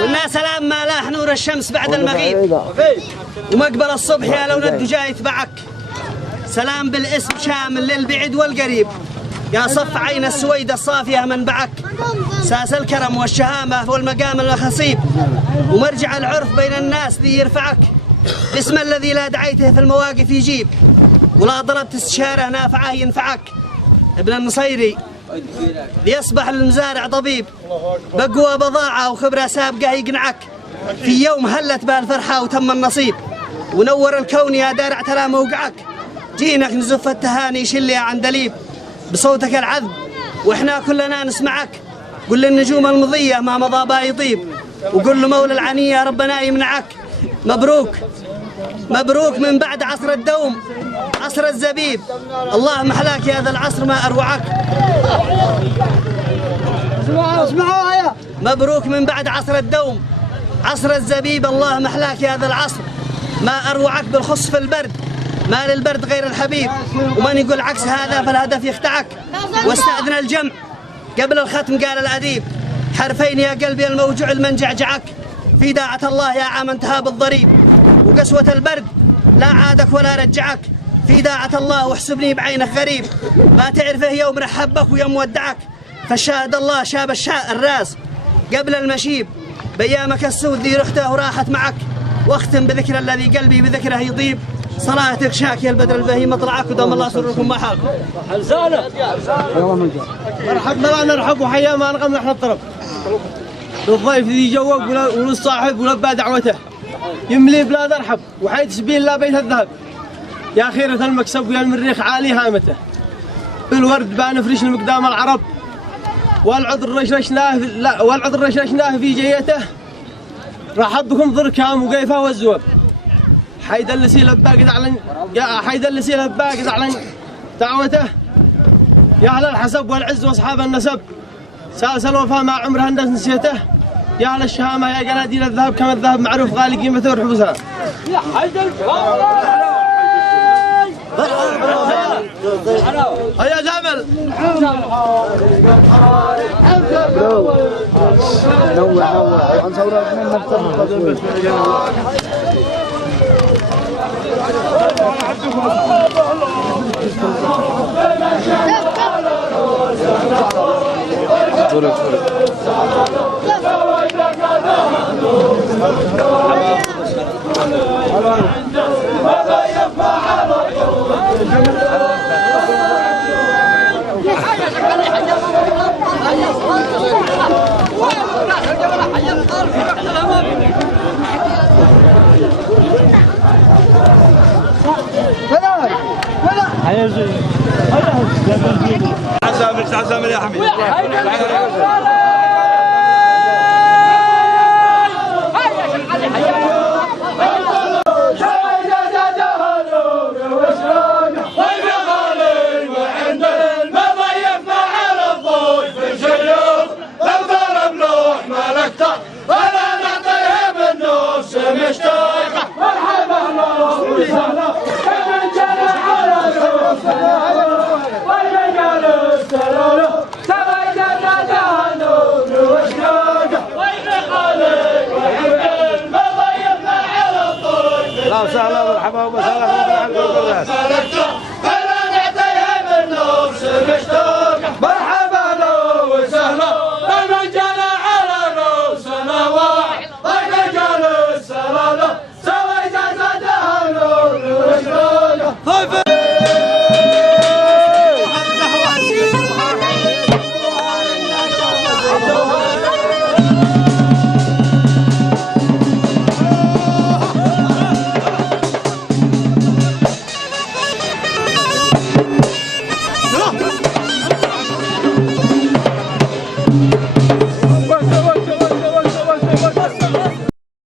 قلنا سلام ما لاح نور الشمس بعد المغيب ومقبل الصبح يا لون الدجى يتبعك. سلام بالاسم شامل للبعيد والقريب، يا صف عين السويدة الصافية منبعك. ساس الكرم والشهامة والمقام الخصيب، ومرجع العرف بين الناس ذي يرفعك. باسم الذي لا دعيته في المواقف يجيب، ولا ضربت استشاره نافعه ينفعك. ابن النصيري ليصبح للمزارع طبيب، بقوى بضاعة وخبرة سابقة يقنعك. في يوم هلت بها الفرحة وتم النصيب، ونور الكون يا دارع ترى موقعك. جينك نزف التهاني شل يا عندليب، بصوتك العذب واحنا كلنا نسمعك. قل للنجوم المضية ما مضى با يطيب، وقل له مولى العنية ربنا يمنعك. مبروك مبروك من بعد عصر الدوم عصر الزبيب، الله محلاك يا ذا العصر ما أروعك. اسمعوا يا مبروك من بعد عصر الدوم عصر الزبيب، الله محلاك يا ذا العصر ما أروعك. بالخص في البرد ما للبرد غير الحبيب، ومن يقول عكس هذا فالهدف يخدعك. واستأذن الجمع قبل الختم قال الأديب، حرفين يا قلبي الموجوع المنجعجعك. في داعة الله يا عام انتهى بالضريب، وقسوة البرد لا عادك ولا رجعك. في داعة الله واحسبني بعينك غريب، ما تعرفه يوم رحبك ويوم ودعك. فشاهد الله شاب الراس قبل المشيب، بيامك السود ذي رخته وراحت معك. واختم بذكر الذي قلبي بذكره يطيب، صلاتك شاكي البدر البهي مطلعك، ودام الله سركم ما حالكم. حلزانة مرحبا نرحب وحيا ما نغم نحن الطرب. للضيف ذي جوق وللصاحب ولبى دعوته، يملي بلاد ارحب وحيد سبيل لا بيت الذهب. يا خيرة المكسب ويا المريخ عالي هامته، بالورد بانفرش المقدام العرب. والعذر رشرشناه في جيته، رحب بكم ضركام وقيفه والزوب. حيد اللسي لباق زعلن حيد اللسي لباق زعلن دعوته. يا اهل الحسب والعز واصحاب النسب، سالس الوفاء ما عمره الناس نسيته. يا اهل الشهامه يا قناديل الذهب، كما الذهب معروف غالي قيمته ورحبوسها. يا حيد هيا جمل نوع نصورك من نفسك. عزامل يا حميد. وسهلا مرحبا وسهلا مرحبا وسهلا بمن جنى على روسنا واحد طيب جالس سلالة سوى جزدها نور وشراقه.